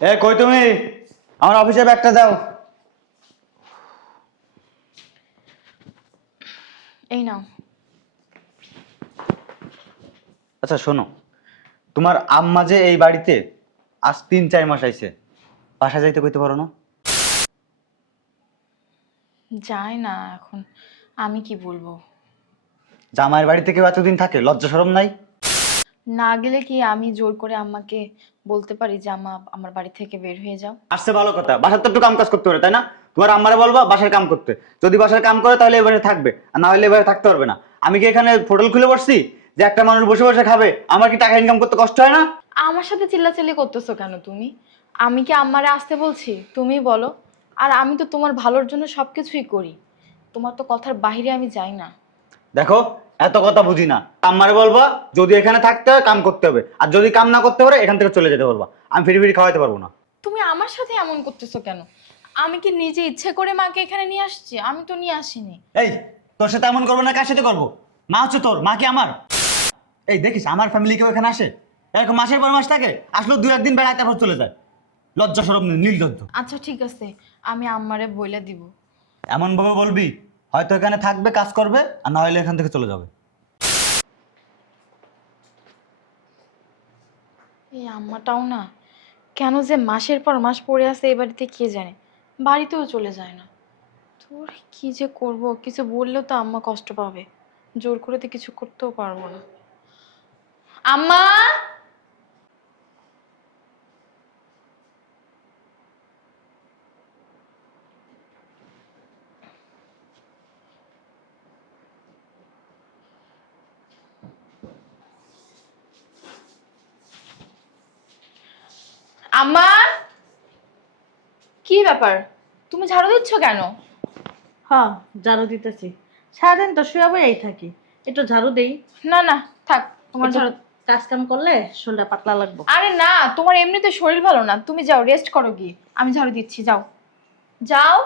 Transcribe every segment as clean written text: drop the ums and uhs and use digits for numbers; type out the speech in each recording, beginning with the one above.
কই তুমি? আমার অফিসে ব্যাগটা দাও। এই নাও। আচ্ছা শোনো, তোমার আম্মা যে এই বাড়িতে আজ 3-4 মাস আইছে, বাসা যাইতে কইতে পারো না? যাই না এখন, আমি কি বলবো? জামাইয়ের বাড়িতে কেউ এতদিন থাকে, লজ্জা শরম নাই? না গেলে কি আমি জোর করে আম্মাকে বলতে পারি যে আম্মা আমার বাড়ি থেকে বের হয়ে যাও? আসছে ভালো কথা, বাসার তো একটু কাম কাজ করতে পারে তাই না? তোমার আম্মারে বলবা বাসার কাম করতে, যদি বাসার কাম করে তাহলে এবারে থাকবে, আর না হলে এবারে থাকতে পারবে না। আমি কি এখানে হোটেল খুলে বসছি যে একটা মানুষ বসে বসে খাবে? আমার কি টাকা ইনকাম করতে কষ্ট হয় না? আমার সাথে চিল্লাচিল্লি করতেছো কেন তুমি? আমি কি আম্মারে আসতে বলছি? তুমি বলো। আর আমি তো তোমার ভালোর জন্য সবকিছুই করি, তোমার তো কথার বাইরে আমি যাই না। দেখো, এত কথা বুঝি না। আম্মারে বলবা যদি এখানে থাকতে হয় কাম করতে হবে, আর যদি কাম না করতে পারে এখান থেকে চলে যেতে বলবা। আমি ফিরি ফিরি খাওয়াইতে পারবো না। তুমি আমার সাথে এমন করতেছো কেন? আমি কি নিজে ইচ্ছে করে মাকে এখানে নিয়ে আসছি? আমি তো নিয়ে আসিনি। এই, তোর সাথে এমন করবো না কার সাথে করবো? মা হচ্ছে তোর, মা কি আমার? এই দেখিস আমার ফ্যামিলি কেউ এখানে আসে? এরকম মাসের পর মাস থাকে, আসলো 2-1 দিন বেড়ায় তারপর চলে যায়। লজ্জা সরম নেই, নির্লজ্জ। আচ্ছা ঠিক আছে, আমি আম্মারে বইলা দিব। এমন ভাবে বলবি হয়তো এখানে থাকবে, কাজ করবে, আর না হলে এখান থেকে চলে যাবে। এই আম্মাটাও না, কেন যে মাসের পর মাস পড়ে আছে এই বাড়িতে কে জানে, বাড়িতেও চলে যায় না। তোর কি যে করব, কিছু বললেও তো আম্মা কষ্ট পাবে, জোর করে তো কিছু করতেও পারবো না। আম্মা! আম্মা! কি ব্যাপার, তুমি ঝাড়ু দিচ্ছ কেন? হ্যাঁ, ঝাড়ু দিতেছি। সারাদিন তো শুয়ে বই থাকি, একটু ঝাড়ু দেই। না না, থাক তোমার একটু ঝাড়ু। কাজ কাম করলে শরীরটা পাতলা লাগবো। আরে না, তোমার এমনিতে শরীর ভালো না, তুমি যাও রেস্ট করো গিয়ে, আমি ঝাড়ু দিচ্ছি, যাও যাও।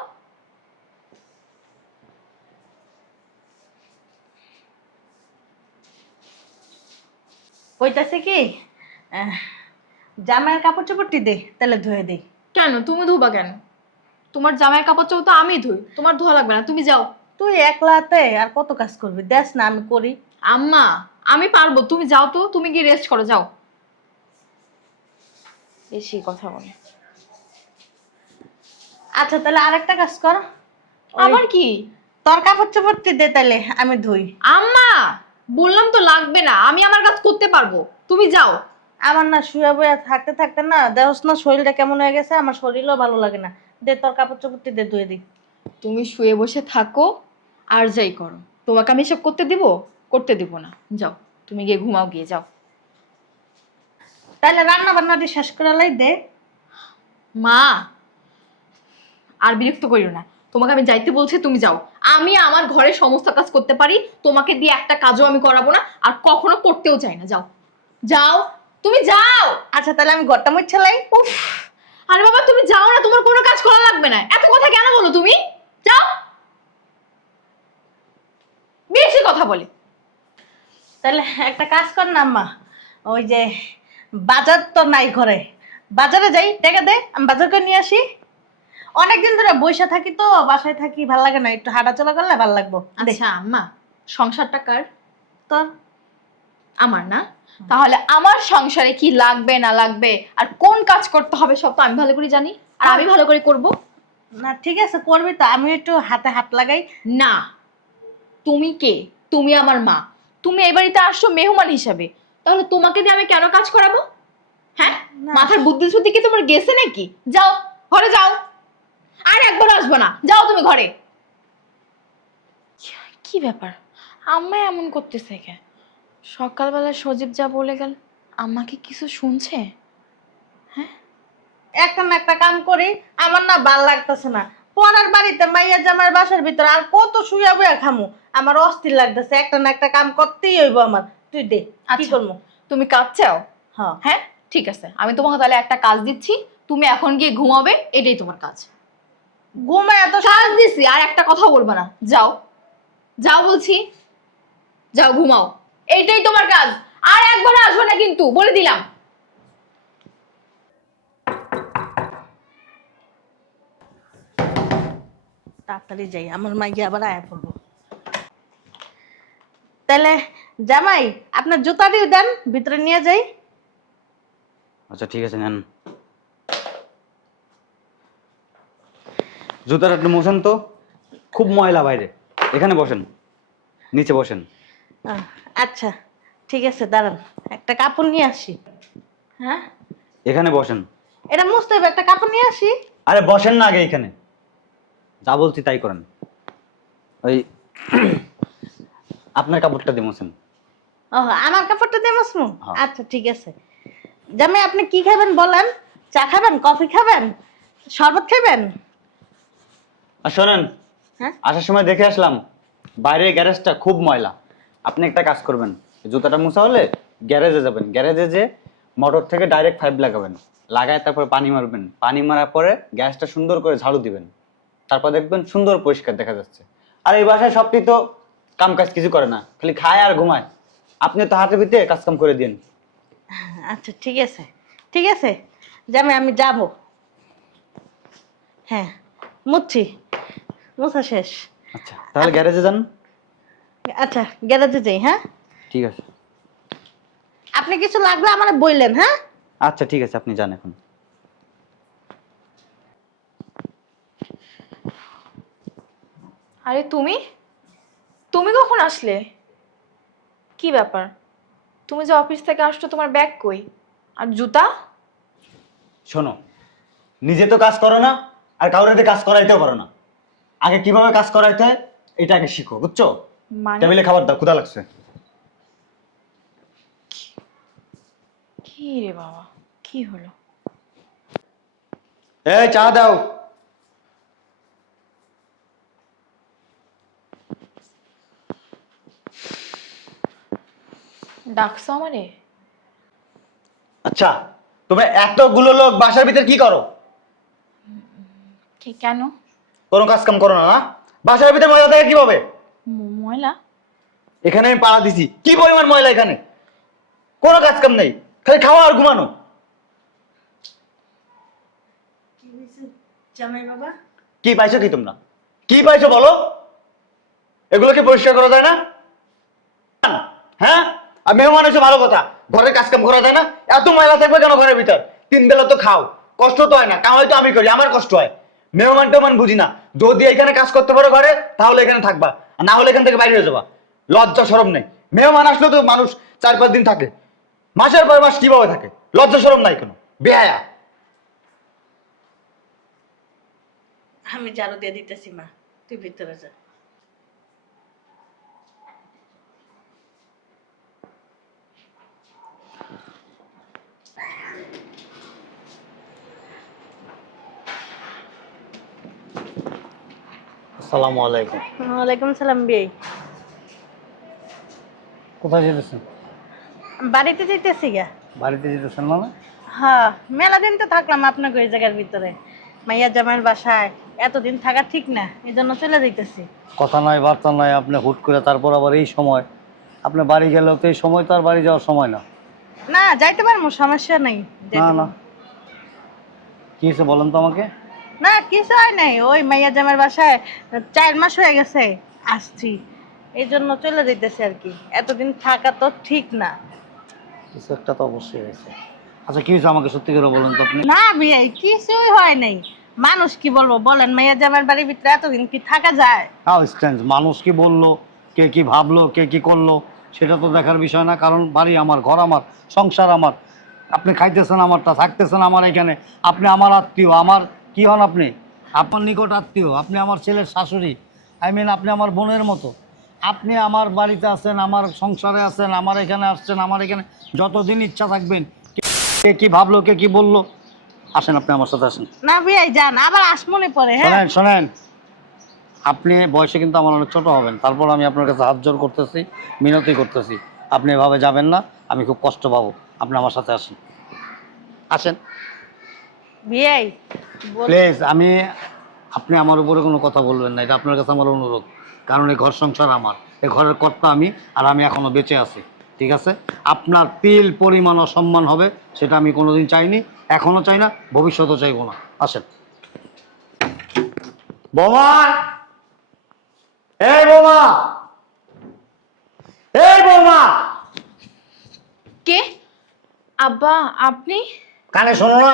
কইতাছে কি, আহ, জামাইয়ের কাপড় চোপড়টি দে, তাহলে ধুয়ে দেই। কেন তুমি ধোবা কেন? তোমার জামাইয়ের কাপড় চোপড় তো আমি ধুই, তোমার ধোয়া লাগবে না, তুমি যাও। তুই একলাতে আর কত কাজ করবি, দেখ না আমি করি। আম্মা, আমি পারবো, তুমি যাও তো, তুমি গিয়ে রেস্ট করো, যাও। বেশি কথা বলে। আচ্ছা তাহলে আরেকটা কাজ কর, আবার কি? তোর কাপড় চোপড়টি দে, তাহলে আমি ধুই। আম্মা, বললাম তো লাগবে না, আমি আমার কাজ করতে পারবো, তুমি যাও। আমার না শুয়ে বয়ে থাকতে থাকতে না দেহস না শরীরটা কেমন হয়ে গেছে, আমার শরীরও ভালো লাগে না। দে তোর কাপড় চোপড়টি দে, ধুয়ে দিই। তুমি শুয়ে বসে থাকো আর যাই করো, তোমাকে আমি এসব করতে দিব? করতে দিব না, যাও। তুমি গিয়ে ঘুমাও, গিয়ে যাও। তাহলে রান্না বান্নাটি শেষ করে লাই দে। মা, আর বিরক্ত করিও না, তোমাকে আমি যাইতে বলছি, তুমি যাও। আমি আমার ঘরের সমস্ত কাজ করতে পারি, তোমাকে দিয়ে একটা কাজও আমি করাবো না, আর কখনো করতেও চাই না। যাও যাও, তুমি যাও। আচ্ছা তাহলে আমি ঘরটা মুছে লাই। উফ, আরে বাবা তুমি যাও না, তোমার কোনো কাজ করা লাগবে না, এত কথা কেন বলো তুমি? যাও, বেশি কথা বলে। তাহলে একটা কাজ কর না আম্মা, ওই যে বাজার তো নাই ঘরে, বাজারে যাই, টাকা দে, আমি বাজার করে নিয়ে আসি। অনেকদিন ধরে বইসা থাকি তো, বাসায় থাকি, ভাল লাগে না, একটু হাঁটাচলা করলে ভাল লাগবো। দে। আচ্ছা আম্মা, সংসারটা কার? তোর। আমার না? তাহলে আমার সংসারে কি লাগবে না লাগবে আর কোন কাজ করতে হবে সব তো আমি ভালো করে জানি, আর আমি ভালো করে করব। না ঠিক আছে, করবি তো, আমি একটু হাতে হাত লাগাই। না, তুমি কে? তুমি আমার মা, তুমি এই বাড়িতে আসছো মেহমান হিসাবে, তাহলে তোমাকে দিয়ে আমি কেন কাজ করাবো? হ্যাঁ, না। মাথার বুদ্ধি শুদ্ধি কি তোমার গেছে নাকি? যাও, ঘরে যাও, আর একবার আসবো না, যাও তুমি ঘরে। কি ব্যাপার, আম্মা এমন করতেছে কে? সকালবেলা সজীব যা বলে গেল, আম্মা কি কিছু শুনছে? একটা না একটা কাম করি, আমার না ভাল লাগতেছে না। পরের বাড়িতে মাইয়া জামার বাসার ভিতর আর কত শুয়া বইয়া খামু, আমার অস্থির লাগতেছে, একটা না একটা কাম করতেই হইব আমার। তুই দে, কি আচ্ছা, করবো? তুমি কাজ চাও? হ্যাঁ। হ্যাঁ ঠিক আছে, আমি তোমাকে তাহলে একটা কাজ দিচ্ছি, তুমি এখন গিয়ে ঘুমাবে, এটাই তোমার কাজ। ঘুমে এত কাজ দিছি, আর একটা কথা বলবে না, যাও যাও বলছি, যাও ঘুমাও, এইটাই তোমার কাজ, আর একবার আসবে না কিন্তু, বলে দিলাম। তাড়াতাড়ি যাই, আমার মাইয়া আবার আয়া পড়বো। তাহলে জামাই আপনার জুতাটিও দেন, ভিতরে নিয়ে যাই। আচ্ছা ঠিক আছে, নেন। জুতাটা একটু মোছেন তো, খুব ময়লা বাইরে। এখানে বসেন, নিচে বসেন। আহ, আচ্ছা ঠিক আছে, দাঁড়ান একটা কাপড় নিয়ে আসি। হ্যাঁ, এখানে বসেন। এটা মুছতে হবে, একটা কাপড় নিয়ে আসি। আরে বসেন না আগে এখানে, যা বলছি তাই করেন। ওই আপনার কাপড়টা দিয়ে মোছেন। ও, আমার কাপড়টা দিয়ে মুছমু? হ্যাঁ। আচ্ছা ঠিক আছে। জামাই আপনি কি খাবেন বলেন? চা খাবেন, কফি খাবেন, শরবত খাবেন? আর শোনেন, হ্যাঁ, আসার সময় দেখে আসলাম বাইরের গ্যারেজটা খুব ময়লা। আপনি একটা কাজ করবেন, জুতাটা মোছা হলে গ্যারেজে যাবেন, গ্যারেজে যে মোটর থেকে ডাইরেক্ট পাইপ লাগাবেন, লাগায় তারপরে পানি মারবেন, পানি মারার পরে গ্যাসটা সুন্দর করে ঝাড়ু দিবেন, তারপর দেখবেন সুন্দর পরিষ্কার দেখা যাচ্ছে। আর এই বাসায় সবটি তো কাম কাজ কিছু করে না, খালি খায় আর ঘুমায়। আপনি তো হাতে ভিতরে কাজ কাম করে দিন। আচ্ছা ঠিক আছে, ঠিক আছে জামাই আমি যাব। হ্যাঁ, মুছছি, মুছা শেষ। আচ্ছা তাহলে গ্যারেজে যান। আচ্ছা গ্যারেজে যাই। হ্যাঁ, ঠিক আছে। আপনি কিছু লাগলে আমার বললেন। হ্যাঁ, আচ্ছা ঠিক আছে, আপনি যান এখন। আরে তুমি তুমি কখন আসলে? কি ব্যাপার? তুমি যে অফিস থেকে আসছো, তোমার ব্যাগ কই? আর জুতা? শোনো, নিজে তো কাজ করো না, আর কাউরে কাজ করাইতেও পারো না। আগে কিভাবে কাজ করাইতে হয় এটা আগে শিখো, বুঝছো? মানে টেবিলে খাবার দাও, ক্ষুধা লাগছে। কি রে বাবা, কি হলো? এই চা দাও। ডাকছো আমারে? আচ্ছা, তোমরা এতগুলো লোক বাসার ভিতরে কি করো? কেন? কোনো কাজ কাম করো না না? বাসার ভিতরে ময়লা থাকে কিভাবে? ময়লা? এখানে আমি পাড়া দিছি, কি পরিমাণ ময়লা এখানে! কোনো কাজ কাম নেই, খালি খাওয়া আর ঘুমানো। জামাই বাবা কি পাইছো কি তোমরা? কি পাইছো বলো? এগুলো কি পরিষ্কার করা যায় না? হ্যাঁ, আর মেহমান এসে ভালো কথা, ঘরের কাজ কাম করা যায় না? এত ময়লা থাকবে কেন ঘরের ভিতর? 3 বেলা তো খাও, কষ্ট তো হয় না? কামাই তো আমি করি, আমার কষ্ট হয়। মেহমান টেহমান বুঝি না, যদি এখানে কাজ করতে পারো ঘরে তাহলে এখানে থাকবা, আর না হলে এখান থেকে বাইরে হয়ে যাবা। লজ্জা শরম নেই। মেহমান আসলে তো মানুষ 4-5 দিন থাকে, মাসের পর মাস কিভাবে থাকে? লজ্জা শরম নাই কেন? বেহায়া। আমি ঝাড়ু দিয়ে দিতেছি, মা তুই ভিতরে যা। আসসালামু আলাইকুম। ওয়ালাইকুম সালাম। বিয়ে কোথায় যেতেছেন? বাড়িতে যেতেছি গা। বাড়িতে যেতেছেন মানে? হ্যাঁ, মেলা দিন তো থাকলাম আপনাকে ওই জায়গার ভিতরে, মাইয়া জামাইয়ের বাসায় এতদিন থাকা ঠিক না, এই জন্য চলে যাইতেছি। কথা নয় বার্তা নয়, আপনি হুট করে তারপর আবার এই সময়, আপনি বাড়ি গেলেও তো এই সময় তো আর বাড়ি যাওয়ার সময় না। না যাইতে পারবো, সমস্যা নেই, না যাইতে না, পারবো। কি হয়েছে বলেন তো আমাকে। না কিছু হয় নাই, ওই মাইয়া জামাইয়ের বাসায় 4 মাস হয়ে গেছে আসছি, এই জন্য চলে যাইতেছি আর কি, এতদিন থাকা তো ঠিক না। কিছু একটা তো অবশ্যই হয়েছে। আচ্ছা কি হয়েছে আমাকে সত্যি করে বলুন তো আপনি। না বিয়ে কিছুই হয় নাই, মানুষ কি বলবো বলেন, মাইয়া জামাইয়ের বাড়ির ভিতরে এতদিন কি থাকা যায়? হাউ স্ট্যান্ড, মানুষ কি বললো, কে কি ভাবলো, কে কি করলো, সেটা তো দেখার বিষয় না। কারণ বাড়ি আমার, ঘর আমার, সংসার আমার। আপনি খাইতেছেন আমারটা, থাকতেছেন আমার এখানে, আপনি আমার আত্মীয়। আমার কি হন আপনি? আপনার নিকট আত্মীয়, আপনি আমার ছেলের শাশুড়ি, আপনি আমার বোনের মতো। আপনি আমার বাড়িতে আছেন, আমার সংসারে আছেন, আমার এখানে আসছেন, আমার এখানে যতদিন ইচ্ছা থাকবেন। কে কি ভাবলো, কে কি বললো, আসেন আপনি আমার সাথে আসেন। না বিয়ে যান, আবার আসমনে পরে। হ্যাঁ শোনেন শোনেন, আপনি বয়সে কিন্তু আমার অনেক ছোট হবেন, তারপর আমি আপনার কাছে হাত জোর করতেছি, মিনতি করতেছি, আপনি এভাবে যাবেন না, আমি খুব কষ্ট পাবো। আপনি আমার সাথে আসেন, আসেন বিয়ে প্লিজ। আপনি আমার উপরে কোনো কথা বলবেন না, এটা আপনার কাছে আমার অনুরোধ। কারণ এই ঘর সংসার আমার, এই ঘরের কর্তা আমি, আর আমি এখনো বেঁচে আছি, ঠিক আছে? আপনার তিল পরিমাণ অসম্মান হবে সেটা আমি কোনোদিন চাইনি, এখনো চাই না, ভবিষ্যতেও চাইবো না। আসেন। বোমা এই বৌমা, এই বৌমা, কে? আব্বা আপনি? কানে শোনো না?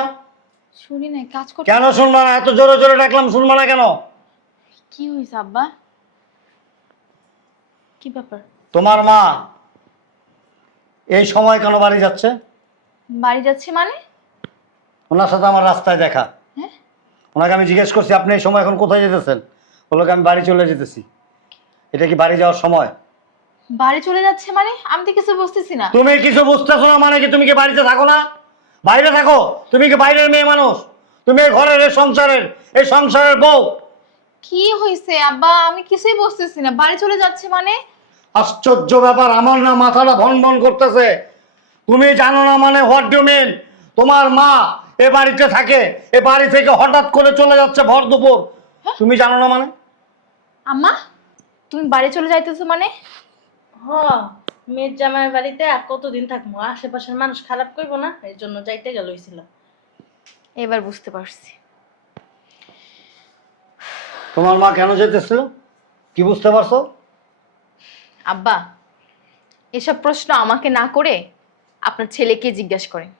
শুনি নাই, কাজ করতে। কেন শুনবা না? এত জোরে জোরে ডাকলাম, শুনবা না কেন? কি হয়েছে আব্বা? কি ব্যাপার? তোমার মা এই সময় কেন বাড়ি যাচ্ছে? বাড়ি যাচ্ছি মানে? ওনার সাথে আমার রাস্তায় দেখা। হ্যাঁ? ওনাকে আমি জিজ্ঞেস করছি আপনি এই সময় এখন কোথায় যেতেছেন, বললো কি আমি বাড়ি চলে যেতেছি। এটা কি বাড়ি যাওয়ার সময়? বাড়ি চলে যাচ্ছে মানে? আমি তো কিছু বুঝতেছি না। তুমি কিছু বুঝতেছো না মানে কি? তুমি কি বাড়িতে থাকো না? বাইরে থাকো? তুমি কি বাইরের মেয়ে মানুষ? তুমি এই ঘরের এই সংসারের বউ। কি হয়েছে আব্বা? আমি কিছুই বুঝতেছি না। বাড়ি চলে যাচ্ছে মানে? আশ্চর্য ব্যাপার, আমার না মাথাটা ভন ভন করতেছে। তুমি জানো না মানে হোয়াট ডু মিন? তোমার মা এ বাড়িতে থাকে, এ বাড়ি থেকে হঠাৎ করে চলে যাচ্ছে ভর দুপুর। তুমি জানো না মানে? আম্মা তুমি বাড়ি চলে যাইতেছো মানে? হ, মেয়ের জামাইয়ের বাড়িতে আর কতদিন থাকবো? আশেপাশের মানুষ খারাপ করবো না, এই জন্য যাইতে গেল হইছিল। এবার বুঝতে পারছি। তোমার মা কেন যেতেছিল কি বুঝতে পারছো? আব্বা এসব প্রশ্ন আমাকে না করে আপনার ছেলেকে জিজ্ঞাসা করেন।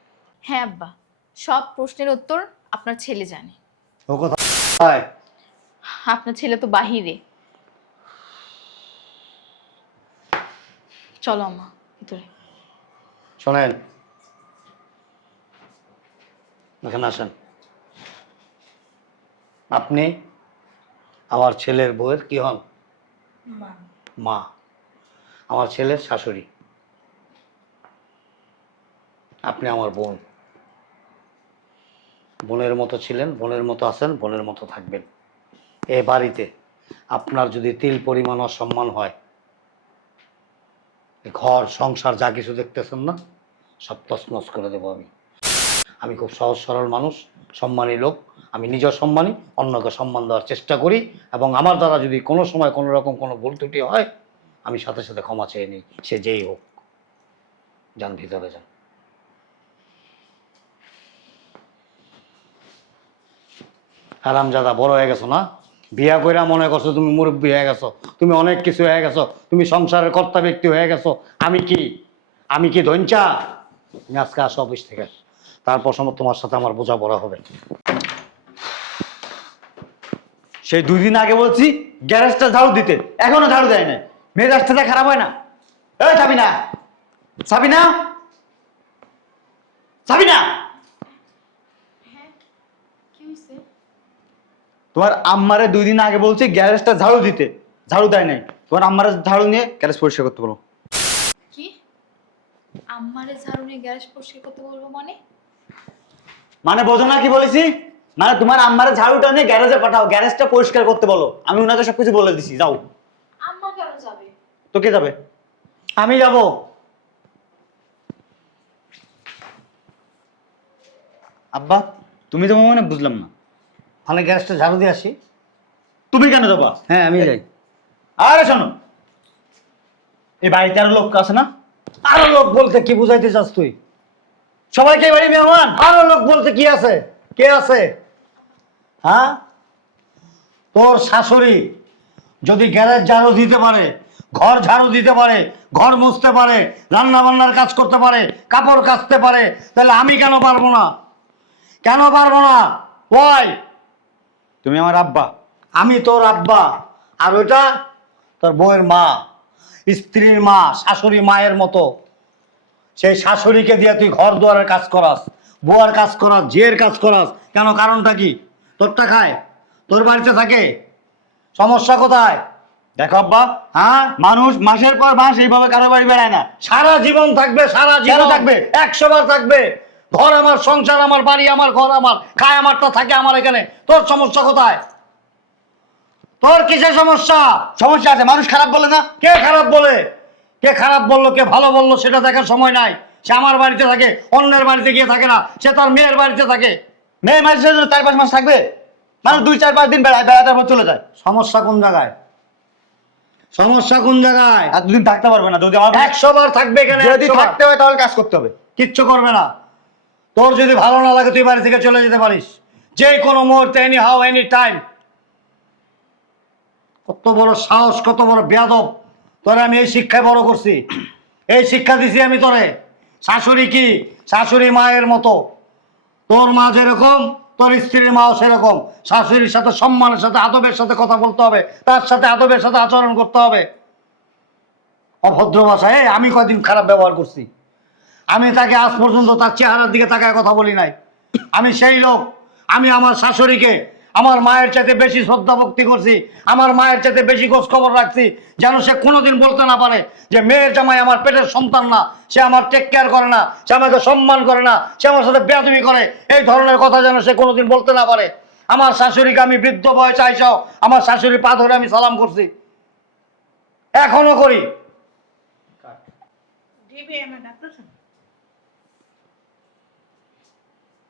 হ্যাঁ আব্বা, সব প্রশ্নের উত্তর আপনার ছেলে জানে। ও কথা হয়। আপনার ছেলে তো বাহিরে। চলো আম্মা ভিতরে। শোনেন, এখানে আসেন। আপনি আমার ছেলের বউয়ের কি হন? মা, মা। আমার ছেলের শাশুড়ি। আপনি আমার বোন। বোনের মতো ছিলেন, বোনের মতো আছেন, বোনের মতো থাকবেন। এ বাড়িতে আপনার যদি তিল পরিমাণ অসম্মান হয়, এ ঘর সংসার যা কিছু দেখতেছেন না, সব তছনছ করে দেবো আমি। আমি খুব সহজ সরল মানুষ, সম্মানী লোক। আমি নিজেও সম্মানী, অন্যকে সম্মান দেওয়ার চেষ্টা করি, এবং আমার দ্বারা যদি কোনো সময় কোনো রকম কোনো ভুল ত্রুটি হয়, আমি সাথে সাথে ক্ষমা চেয়ে নিই, সে যেই হোক। যান ভিতরে যান। হারামজাদা, বড় হয়ে গেছো না? বিয়া কইরা মনে করছো তুমি মুরব্বী হয়ে গেছো, তুমি অনেক কিছু হয়ে গেছো, তুমি সংসারের কর্তা ব্যক্তি হয়ে গেছো। আমি কি ধনচা? তুমি আজকে আসো অফিস থেকে, তারপর সময় তোমার সাথে আমার বোঝাপড়া হবে। সেই 2 দিন আগে বলছি গ্যারেজটা ঝাড়ু দিতে, এখনো ঝাড়ু দেয় না। মেজাজটা খারাপ হয় না? এই সাবিনা, সাবিনা, সাবিনা, কি হয়েছে? তোমার আম্মারে 2 দিন আগে বলছি গ্যারেজটা ঝাড়ু দিতে, ঝাড়ু দেয় নাই। তোমার আম্মারে ঝাড়ু নিয়ে গ্যারেজ পরিষ্কার করতে বলো। কি? আম্মারে ঝাড়ু নিয়ে গ্যারেজ পরিষ্কার করতে বলবো মানে? মানে বোঝো না কি বলেছি? মানে তোমার আম্মারে ঝাড়ুটা নিয়ে গ্যারেজে পাঠাও, গ্যারেজটা পরিষ্কার করতে বলো। আমি ওনাকে সবকিছু বলে দিছি, যাও। আম্মা কেন যাবে? তো কে যাবে? আমি যাব। আব্বা তুমি যাবো মানে বুঝলাম না। আমি গ্যাসটা ঝাড়ু দিয়ে আসি। তুমি কেন যাবা? হ্যাঁ আমি যাই। আরে শোনো, এই বাড়িতে আরো লোক আছে না? আরো লোক বলতে কি বুঝাইতে চাস তুই? সবাইকে এই বাড়ি মেহমান। আরো লোক বলতে কি আছে? কে আছে? হ্যাঁ, তোর শাশুড়ি যদি গ্যারেজ ঝাড়ু দিতে পারে, ঘর ঝাড়ু দিতে পারে, ঘর মুছতে পারে, রান্না বান্নার কাজ করতে পারে, কাপড় কাচতে পারে, তাহলে আমি কেন পারবো না? কেন পারবো না? ওই, তুমি আমার আব্বা। আমি তোর আব্বা, আর ওটা তোর বউয়ের মা, স্ত্রীর মা, শাশুড়ি মায়ের মতো। সেই শাশুড়িকে দিয়ে তুই ঘর দুয়ারের কাজ করাস, বুয়ার কাজ করাস, ঝিয়ের কাজ করাস। কেন? কারণটা কি? তোরটা খায়, তোর বাড়িতে থাকে, সমস্যা কোথায়? দেখো আব্বা, হ্যাঁ, মানুষ মাসের পর মাস এইভাবে কারো বাড়ি বেড়ায় না। সারা জীবন থাকবে, সারা জীবন কেন থাকবে? 100 বার থাকবে। ঘর আমার, সংসার আমার, বাড়ি আমার, ঘর আমার, খায় আমারটা, থাকে আমার এখানে। তোর সমস্যা কোথায়? তোর কিসের সমস্যা? সমস্যা আছে, মানুষ খারাপ বলে না। কে খারাপ বলে? কে খারাপ বললো, কে ভালো বললো, সেটা দেখার সময় নাই। সে আমার বাড়িতে থাকে, অন্যের বাড়িতে গিয়ে থাকে না। সে তার মেয়ের বাড়িতে থাকে। মেয়ে মানুষের জন্য 4-5 মাস থাকবে, মানুষ 2-4-5 দিন বেড়ায়, বেড়াতে পর চলে যায়। সমস্যা কোন জায়গায়? সমস্যা কোন জায়গায়? আর 2 দিন থাকতে পারবে না। যদি আমার 100 বার থাকবে এখানে, যদি 100 বার। থাকতে হয় তাহলে কাজ করতে হবে। কিচ্ছু করবে না। তোর যদি ভালো না লাগে তুই বাড়ি থেকে চলে যেতে পারিস, যে কোনো মুহূর্তে, এনি হাউ, এনি টাইম। কত বড় সাহস, কত বড় বেয়াদব! তোরে আমি এই শিক্ষায় বড় করছি, এই শিক্ষা দিছি আমি তোরে। শাশুড়ি কি? শাশুড়ি মায়ের মতো। তোর মা যেরকম, তোর স্ত্রীর মাও সেরকম। শাশুড়ির সাথে সম্মানের সাথে আদবের সাথে কথা বলতে হবে, তার সাথে আদবের সাথে আচরণ করতে হবে। অভদ্র ভাষায় আমি কয়দিন খারাপ ব্যবহার করছি? আমি তাকে আজ পর্যন্ত তার চেহারার দিকে তাকায় কথা বলি নাই। আমি সেই লোক, আমি আমার শাশুড়িকে আমার মায়ের চাইতে বেশি শ্রদ্ধা ভক্তি করছি, আমার মায়ের চাইতে বেশি খোঁজ খবর রাখছি, যেন সে কোনোদিন বলতে না পারে যে মেয়ের জামাই আমার পেটের সন্তান না, সে আমার টেক কেয়ার করে না, সে আমাকে সম্মান করে না, সে আমার সাথে বেয়াদবি করে, এই ধরনের কথা যেন সে কোনোদিন বলতে না পারে। আমার শাশুড়িকে আমি বৃদ্ধ বয়সে আইসাও আমার শাশুড়ির পা ধরে আমি সালাম করছি, এখনো করি।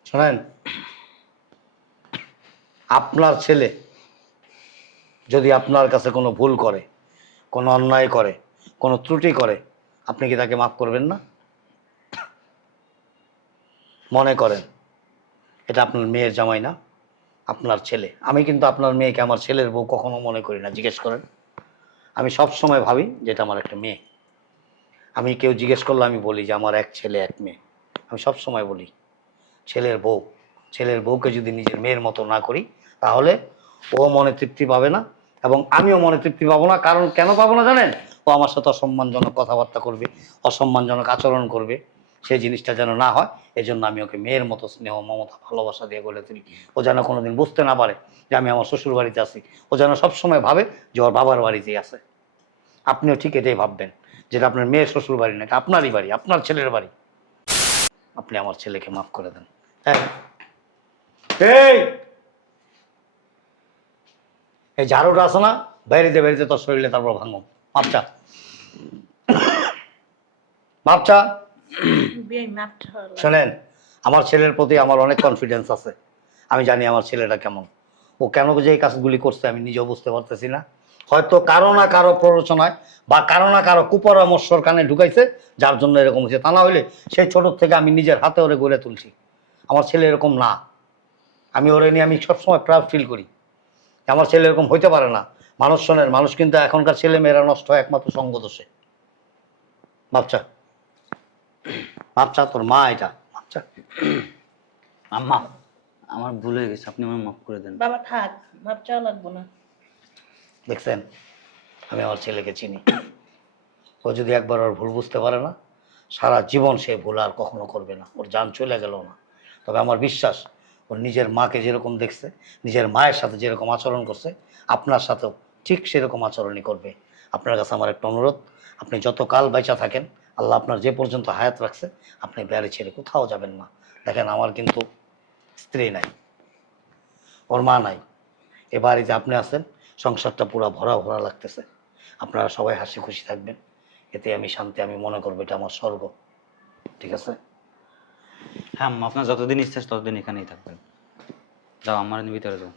শোনেন, আপনার ছেলে যদি আপনার কাছে কোনো ভুল করে, কোনো অন্যায় করে, কোনো ত্রুটি করে, আপনি কি তাকে মাফ করবেন না? মনে করেন এটা আপনার মেয়ের জামাই না, আপনার ছেলে। আমি কিন্তু আপনার মেয়েকে আমার ছেলের বউ কখনো মনে করি না, জিজ্ঞেস করেন। আমি সব সময় ভাবি যে এটা আমার একটা মেয়ে। আমি কেউ জিজ্ঞেস করলে আমি বলি যে আমার এক ছেলে এক মেয়ে। আমি সব সময় বলি ছেলের বউ, ছেলের বউকে যদি নিজের মেয়ের মতো না করি তাহলে ও মনে তৃপ্তি পাবে না এবং আমিও মনে তৃপ্তি পাবো না। কারণ কেন পাবো না জানেন? ও আমার সাথে অসম্মানজনক কথাবার্তা করবে, অসম্মানজনক আচরণ করবে। সেই জিনিসটা যেন না হয়, এজন্য আমি ওকে মেয়ের মতো স্নেহ মমতা ভালোবাসা দিয়ে গড়ে তুলি। ও যেন কোনোদিন বুঝতে না পারে যে আমি আমার শ্বশুর বাড়িতে আছি। ও যেন সবসময় ভাবে যে ওর বাবার বাড়িতেই আছে। আপনিও ঠিক এটাই ভাববেন, যেটা আপনার মেয়ের শ্বশুর বাড়ি না, এটা আপনারই বাড়ি, আপনার ছেলের বাড়ি। আপনি আমার ছেলেকে মাফ করে দেন। হ্যাঁ, এই এই ঝাড়ুটা আছে না, বাইরেতে বাইরেতে তোর শরীরে, তারপর ভাঙো। মাপচা, মাপচা। শোনেন, আমার ছেলের প্রতি আমার অনেক কনফিডেন্স আছে। আমি জানি আমার ছেলেটা কেমন। ও কেন যে এই কাজগুলি করছে আমি নিজেও বুঝতে পারতেছি না। হয়তো কারো না কারো প্ররোচনায় বা কারো না কারো কুপরামর্শর কানে ঢুকাইছে, যার জন্য এরকম হচ্ছে। তা না হইলে সেই ছোট থেকে আমি নিজের হাতে ওরে গড়ে তুলছি। আমার ছেলে এরকম না। আমি ওরে নিয়ে আমি সবসময় প্রাউড ফিল করি। আমার ছেলে এরকম হইতে পারে না। মানুষ, শোনেন, মানুষ কিন্তু এখনকার ছেলে মেয়েরা নষ্ট হয় একমাত্র সঙ্গ দোষে। বাচ্চা, বাচ্চা, তোর মা এটা বাচ্চা। আম্মা, আমার ভুল হয়ে গেছে, আপনি আমার মাফ করে দেন। বাবা থাক, মাপ চাওয়া লাগবো না। দেখছেন, আমি আমার ছেলেকে চিনি। ও যদি একবার ওর ভুল বুঝতে পারে না, সারা জীবন সে ভুল আর কখনো করবে না। ওর জান চলে গেল না। তবে আমার বিশ্বাস, ওর নিজের মাকে যেরকম দেখছে, নিজের মায়ের সাথে যেরকম আচরণ করছে, আপনার সাথেও ঠিক সেরকম আচরণই করবে। আপনার কাছে আমার একটা অনুরোধ, আপনি যত কাল বেঁচে থাকেন, আল্লাহ আপনার যে পর্যন্ত হায়াত রাখছে, আপনি বাড়ি ছেড়ে কোথাও যাবেন না। দেখেন, আমার কিন্তু স্ত্রী নাই, ওর মা নাই। এ বাড়িতে আপনি আছেন, সংসারটা পুরো ভরা ভরা লাগতেছে। আপনারা সবাই হাসি খুশি থাকবেন, এতে আমি শান্তি। আমি মনে করবো এটা আমার স্বর্গ। ঠিক আছে? হ্যাঁ আম্মা, আপনার যতদিন ইচ্ছা ততদিন এখানেই থাকবেন। যাও, আমার ভিতরে যাও।